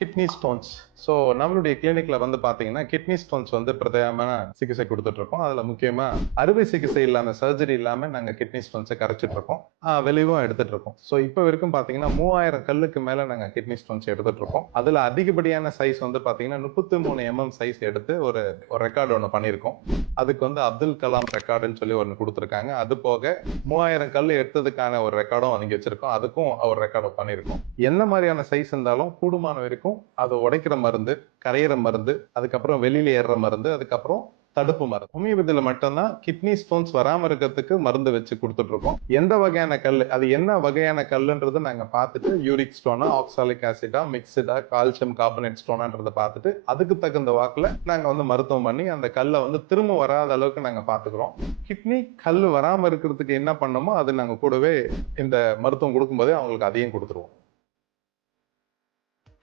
Kidney stones. So நம்மளுடைய கிளினிக்ல வந்து பார்த்தீங்கன்னா, கிட்னி ஸ்டோன்ஸ் வந்து பிரத்யேகமான சிகிச்சை குடுத்துட்டு இருக்கோம். அதுல முக்கியமா அறுவை சிகிச்சை இல்லாம, சர்ஜரி இல்லாம நாங்க கிட்னி ஸ்டோன்ஸ கரைச்சிட்டு இருக்கோம். வெளிவும் எடுத்துட்டு இருக்கோம். ஸோ இப்ப வரைக்கும் பார்த்தீங்கன்னா, 3000 கல்லுக்கு மேல நாங்க கிட்னி ஸ்டோன்ஸ் எடுத்துட்டு இருக்கோம். அதுல அதிகப்படியான சைஸ் வந்து பார்த்தீங்கன்னா, 33 சைஸ் எடுத்து ஒரு ஒரு ரெக்கார்ட் ஒண்ணு பண்ணியிருக்கோம். அதுக்கு வந்து அப்துல் கலாம் ரெக்கார்டுன்னு சொல்லி ஒண்ணு குடுத்துருக்காங்க. அது போக 3000 கல் எடுத்ததுக்கான ஒரு ரெக்கார்டும் வாங்கி வச்சிருக்கோம். அதுக்கும் ஒரு ரெக்கார்டு பண்ணியிருக்கோம். என்ன மாரியான சைஸ் இருந்தாலும் கூடுமான வரைக்கும் அது உடைக்கிற மருந்து, கரையிற மருந்து, அதுக்கப்புறம் வெளியில ஏறுற மருந்து, அதுக்கப்புறம் தடுப்பு மருந்து. ஹோமியோபதியில மட்டும்தான் கிட்னி ஸ்டோன்ஸ் வராம இருக்கிறதுக்கு மருந்து வச்சு குடுத்துட்டு இருக்கோம். எந்த வகையான கல்லு, அது என்ன வகையான கல்லுன்றத நாங்க பார்த்துட்டு யூரிக் ஸ்டோனா, ஆக்சாலிக் ஆசிடா, மிக்ஸ்டா, கால்சியம் கார்பனேட் ஸ்டோனான்றத பார்த்துட்டு அதுக்கு தகுந்த வாக்குல நாங்க வந்து மருத்துவம் பண்ணி அந்த கல்லை வந்து திரும்ப வராத அளவுக்கு நாங்க பார்த்துக்கிறோம். கிட்னி கல் வராம இருக்கிறதுக்கு என்ன பண்ணணுமோ அது நாங்க கூடவே இந்த மருத்துவம் கொடுக்கும்போதே அவங்களுக்கு அதையும் கொடுத்துருவோம்.